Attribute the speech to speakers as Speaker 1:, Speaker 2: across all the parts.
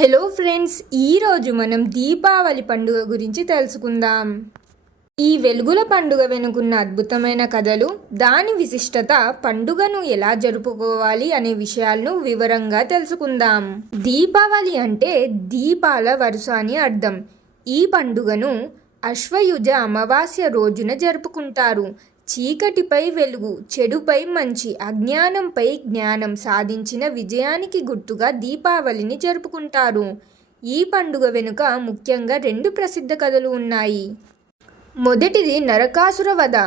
Speaker 1: Hello friends ఈరోజు మనం దీపావళి పండుగ గురించి తెలుసుకుందాం. ఈ వెలుగుల పండుగ వెనుకున్న అద్భుతమైన కథలు దాని విశిష్టత పండుగను ఎలా జరుపుకోవాలి అనే విషయాలను వివరంగా తెలుసుకుందాం. దీపావళి అంటే దీపాల వరుస అని అర్థం. ఈ పండుగను అశ్వయుజ అమావాస్య రోజున జరుపుకుంటారు. చీకటిపై వెలుగు చెడుపై మంచి అజ్ఞానంపై జ్ఞానం సాధించిన విజయానికి గుర్తుగా దీపావళిని జరుపుకుంటారు. ఈ పండుగ వెనుక ముఖ్యంగా రెండు ప్రసిద్ధ కథలు ఉన్నాయి. మొదటిది నరకాసుర వధ.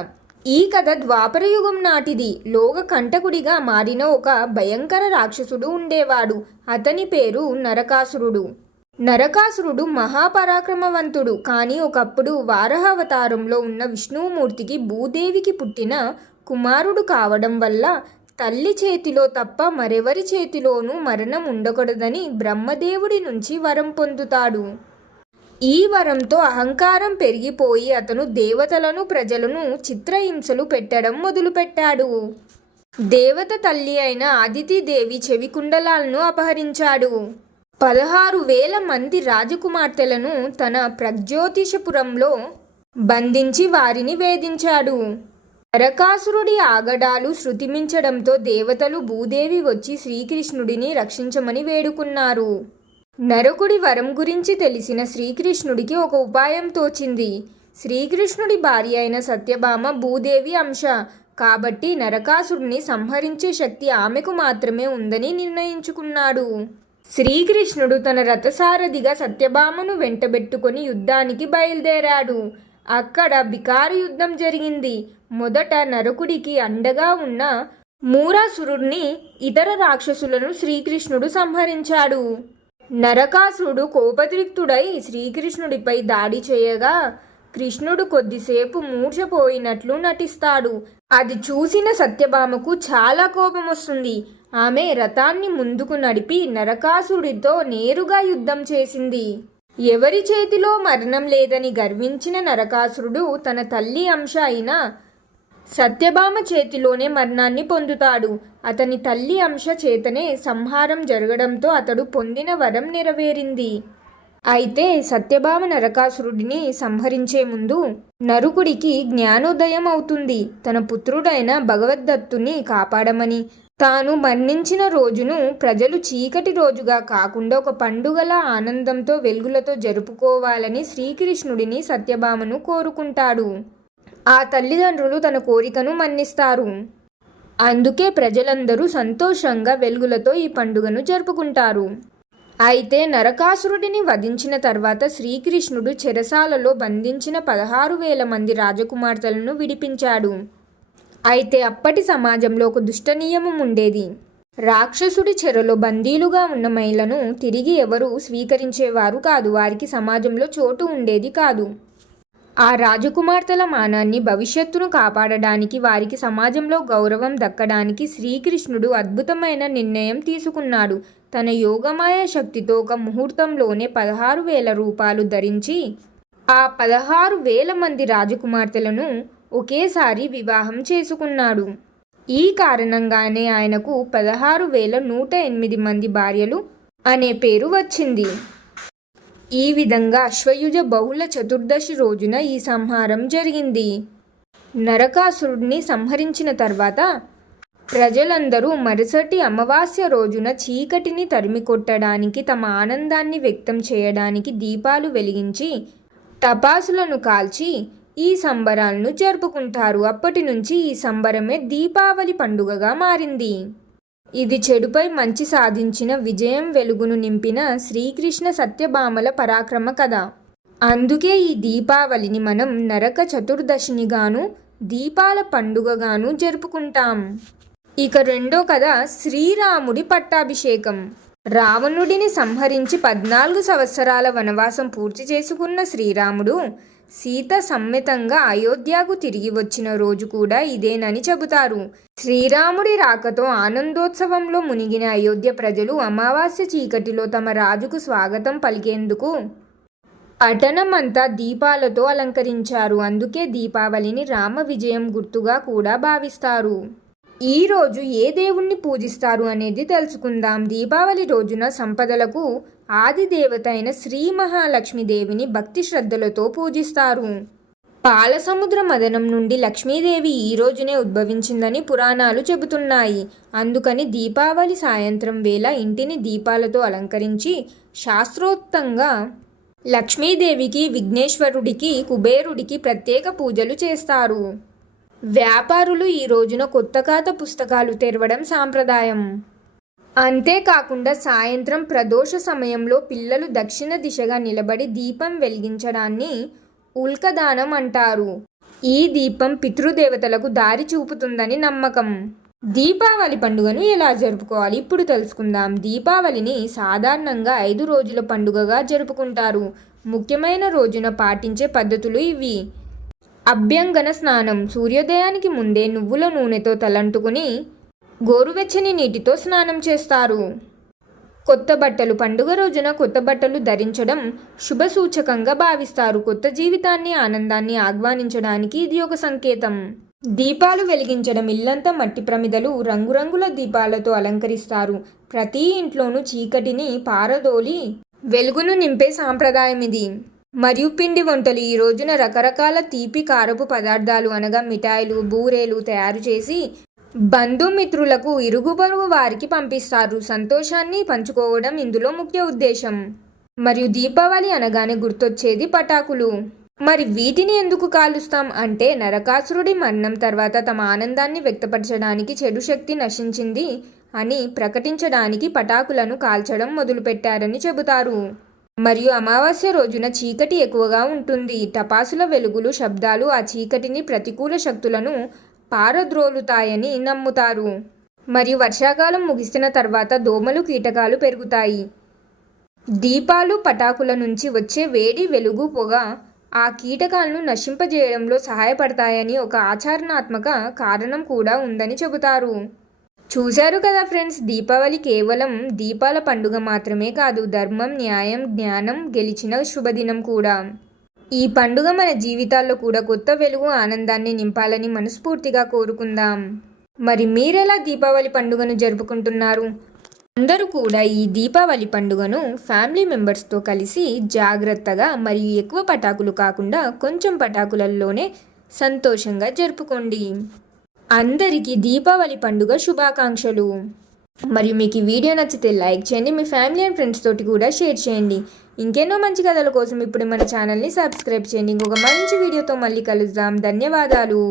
Speaker 1: ఈ కథ ద్వాపరయుగం నాటిది. లోక కంటకుడిగా మారిన ఒక భయంకర రాక్షసుడు ఉండేవాడు. అతని పేరు నరకాసురుడు. నరకాసురుడు మహాపరాక్రమవంతుడు. కానీ ఒకప్పుడు వారహావతారంలో ఉన్న విష్ణుమూర్తికి భూదేవికి పుట్టిన కుమారుడు కావడం వల్ల తల్లి చేతిలో తప్ప మరెవరి చేతిలోనూ మరణం ఉండకూడదని బ్రహ్మదేవుడి నుంచి వరం పొందుతాడు. ఈ వరంతో అహంకారం పెరిగిపోయి అతను దేవతలను ప్రజలను చిత్రహింసలు పెట్టడం మొదలుపెట్టాడు. దేవత తల్లి అయిన ఆదితిదేవి చెవికుండలాలను అపహరించాడు. పదహారు వేల మంది రాజకుమార్తెలను తన ప్రజ్యోతిషపురంలో బంధించి వారిని వేధించాడు. నరకాసురుడి ఆగడాలు శృతిమించడంతో దేవతలు భూదేవి వచ్చి శ్రీకృష్ణుడిని రక్షించమని వేడుకున్నారు. నరకుడి వరం గురించి తెలిసిన శ్రీకృష్ణుడికి ఒక ఉపాయం తోచింది. శ్రీకృష్ణుడి భార్య అయిన సత్యభామ భూదేవి అంశ. కాబట్టి నరకాసురుడిని సంహరించే శక్తి ఆమెకు మాత్రమే ఉందని నిర్ణయించుకున్నాడు. శ్రీకృష్ణుడు తన రథసారథిగా సత్యభామను వెంటబెట్టుకుని యుద్ధానికి బయలుదేరాడు. అక్కడ బికారు యుద్ధం జరిగింది. మొదట నరకుడికి అండగా ఉన్న మూరాసురుడిని ఇతర రాక్షసులను శ్రీకృష్ణుడు సంహరించాడు. నరకాసురుడు కోపతిరిక్తుడై శ్రీకృష్ణుడిపై దాడి చేయగా కృష్ణుడు కొద్దిసేపు మూర్ఛపోయినట్లు నటిస్తాడు. అది చూసిన సత్యభామకు చాలా కోపం వస్తుంది ఆమె రథాన్ని ముందుకు నడిపి నరకాసుడితో నేరుగా యుద్ధం చేసింది. ఎవరి చేతిలో మరణం లేదని గర్వించిన నరకాసురుడు తన తల్లి అంశ అయిన సత్యభామ చేతిలోనే మరణాన్ని పొందుతాడు. అతని తల్లి అంశ చేతనే సంహారం జరగడంతో అతడు పొందిన వరం నెరవేరింది. అయితే సత్యభామ నరకాసురుడిని సంహరించే ముందు నరుకుడికి జ్ఞానోదయం అవుతుంది. తన పుత్రుడైన భగవద్దత్తుని కాపాడమని తాను మరణించిన రోజును ప్రజలు చీకటి రోజుగా కాకుండా ఒక పండుగల ఆనందంతో వెలుగులతో జరుపుకోవాలని శ్రీకృష్ణుడిని సత్యభామను కోరుకుంటాడు. ఆ తల్లిదండ్రులు తన కోరికను మన్నిస్తారు. అందుకే ప్రజలందరూ సంతోషంగా వెలుగులతో ఈ పండుగను జరుపుకుంటారు. అయితే నరకాసురుడిని వధించిన తర్వాత శ్రీకృష్ణుడు చెరసాలలో బంధించిన పదహారు వేల మంది రాజకుమార్తెలను విడిపించాడు. అయితే అప్పటి సమాజంలో ఒక దుష్ట నియమం ఉండేది. రాక్షసుడి చెరలో బందీలుగా ఉన్న మహిళను తిరిగి ఎవరూ స్వీకరించేవారు కాదు. వారికి సమాజంలో చోటు ఉండేది కాదు. ఆ రాజకుమార్తెల మానాన్ని భవిష్యత్తును కాపాడడానికి వారికి సమాజంలో గౌరవం దక్కడానికి శ్రీకృష్ణుడు అద్భుతమైన నిర్ణయం తీసుకున్నాడు. తన యోగమాయ శక్తితో ఒక ముహూర్తంలోనే పదహారు వేల రూపాయలు ధరించి ఆ పదహారు వేల మంది రాజకుమార్తెలను ఒకేసారి వివాహం చేసుకున్నాడు. ఈ కారణంగానే ఆయనకు పదహారు వేల నూట ఎనిమిది మంది భార్యలు అనే పేరు వచ్చింది. ఈ విధంగా అశ్వయుజ బహుళ చతుర్దశి రోజున ఈ సంహారం జరిగింది. నరకాసురుడిని సంహరించిన తర్వాత ప్రజలందరూ మరుసటి అమావాస్య రోజున చీకటిని తరిమి కొట్టడానికి తమ ఆనందాన్ని వ్యక్తం చేయడానికి దీపాలు వెలిగించి తపాసులను కాల్చి ఈ సంబరాలను జరుపుకుంటారు. అప్పటి నుంచి ఈ సంబరమే దీపావళి పండుగగా మారింది. ఇది చెడుపై మంచి సాధించిన విజయం వెలుగును నింపిన శ్రీకృష్ణ సత్యభామల పరాక్రమ కథ. అందుకే ఈ దీపావళిని మనం నరక చతుర్దశినిగాను దీపాల పండుగగాను జరుపుకుంటాం. ఇక రెండో కథ శ్రీరాముడి పట్టాభిషేకం. రావణుడిని సంహరించి పద్నాలుగు సంవత్సరాల వనవాసం పూర్తి చేసుకున్న శ్రీరాముడు సీత సమ్మెతంగా అయోధ్యకు తిరిగి వచ్చిన రోజు కూడా ఇదేనని చెబుతారు. శ్రీరాముడి రాకతో ఆనందోత్సవంలో మునిగిన అయోధ్య ప్రజలు అమావాస్య చీకటిలో తమ రాజుకు స్వాగతం పలికేందుకు పట్టణమంతా దీపాలతో అలంకరించారు. అందుకే దీపావళిని రామ విజయం గుర్తుగా కూడా భావిస్తారు. ఈ రోజు ఏ దేవుణ్ణి పూజిస్తారు అనేది తెలుసుకుందాం. దీపావళి రోజున సంపదలకు ఆది దేవత అయిన శ్రీ మహాలక్ష్మీదేవిని భక్తి శ్రద్ధలతో పూజిస్తారు. పాలసముద్ర మదనం నుండి లక్ష్మీదేవి ఈ రోజునే ఉద్భవించిందని పురాణాలు చెబుతున్నాయి. అందుకని దీపావళి సాయంత్రం వేళ ఇంటిని దీపాలతో అలంకరించి శాస్త్రోక్తంగా లక్ష్మీదేవికి విఘ్నేశ్వరుడికి కుబేరుడికి ప్రత్యేక పూజలు చేస్తారు. వ్యాపారులు ఈ రోజున కొత్త ఖాతా పుస్తకాలు తెరవడం సాంప్రదాయం. అంతేకాకుండా సాయంత్రం ప్రదోష సమయంలో పిల్లలు దక్షిణ దిశగా నిలబడి దీపం వెలిగించడాన్ని ఉల్కదానం అంటారు. ఈ దీపం పితృదేవతలకు దారి చూపుతుందని నమ్మకం. దీపావళి పండుగను ఎలా జరుపుకోవాలి ఇప్పుడు తెలుసుకుందాం. దీపావళిని సాధారణంగా ఐదు రోజుల పండుగగా జరుపుకుంటారు. ముఖ్యమైన రోజున పాటించే పద్ధతులు ఇవి. అభ్యంగన స్నానం సూర్యోదయానికి ముందే నువ్వుల నూనెతో తలంటుకుని గోరువెచ్చని నీటితో స్నానం చేస్తారు. కొత్త బట్టలు పండుగ రోజున కొత్త బట్టలు ధరించడం శుభ సూచకంగా భావిస్తారు. కొత్త జీవితాన్ని ఆనందాన్ని ఆహ్వానించడానికి ఇది ఒక సంకేతం. దీపాలు వెలిగించడం ఇల్లంతా మట్టి ప్రమిదలు రంగురంగుల దీపాలతో అలంకరిస్తారు. ప్రతి ఇంట్లోనూ చీకటిని పారదోలి వెలుగును నింపే సాంప్రదాయం ఇది మరియు పిండి వంటలు. ఈ రోజున రకరకాల తీపి కారపు పదార్థాలు అనగా మిఠాయిలు బూరేలు తయారు చేసి బంధుమిత్రులకు ఇరుగు పొరుగు వారికి పంపిస్తారు. సంతోషాన్ని పంచుకోవడం ఇందులో ముఖ్య ఉద్దేశం. మరియు దీపావళి అనగానే గుర్తొచ్చేది పటాకులు. మరి వీటిని ఎందుకు కాలుస్తాం అంటే నరకాసురుడి మరణం తర్వాత తమ ఆనందాన్ని వ్యక్తపరచడానికి చెడు శక్తి నశించింది అని ప్రకటించడానికి పటాకులను కాల్చడం మొదలుపెట్టారని చెబుతారు. మరియు అమావాస్య రోజున చీకటి ఎక్కువగా ఉంటుంది. టపాసుల వెలుగులు శబ్దాలు ఆ చీకటిని ప్రతికూల శక్తులను పారద్రోలుతాయని నమ్ముతారు. మరియు వర్షాకాలం ముగిసిన తర్వాత దోమలు కీటకాలు పెరుగుతాయి. దీపాలు పటాకుల నుంచి వచ్చే వేడి వెలుగు పొగ ఆ కీటకాలను నశింపజేయడంలో సహాయపడతాయని ఒక ఆచరణాత్మక కారణం కూడా ఉందని చెబుతారు. చూశారు కదా ఫ్రెండ్స్ దీపావళి కేవలం దీపాల పండుగ మాత్రమే కాదు ధర్మం న్యాయం జ్ఞానం గెలిచిన శుభదినం కూడా. ఈ పండుగ మన జీవితాల్లో కూడా కొత్త వెలుగు ఆనందాన్ని నింపాలని మనస్ఫూర్తిగా కోరుకుందాం. మరి మీరెలా దీపావళి పండుగను జరుపుకుంటున్నారు? అందరూ కూడా ఈ దీపావళి పండుగను ఫ్యామిలీ మెంబర్స్తో కలిసి జాగ్రత్తగా మరియు ఎక్కువ పటాకులు కాకుండా కొంచెం పటాకులలోనే సంతోషంగా జరుపుకోండి. అందరికీ దీపావళి పండుగ శుభాకాంక్షలు. మరియు మీకు ఈ వీడియో నచ్చితే లైక్ చేయండి మీ ఫ్యామిలీ అండ్ ఫ్రెండ్స్ తోటి కూడా షేర్ చేయండి. ఇంకెన్నో మంచి కథల కోసం ఇప్పుడు మన ఛానల్ని సబ్స్క్రైబ్ చేయండి. ఇంకొక మంచి వీడియోతో మళ్ళీ కలుద్దాం. ధన్యవాదాలు.